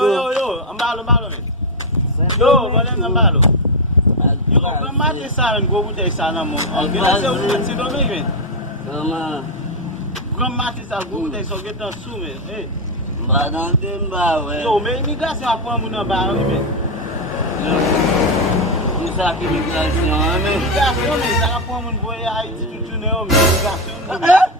Yo, ambalo men. Yo, wala ambalo. Yo, mati sa go buta sana mo. Gina se o ti do men. Mati sa go buta so get on su men. Eh. Badan timba we. Yo, men immigration apon mo na ba men. Isa ki immigration men. Immigration men sa apon mo boy Haiti tutu ne o men.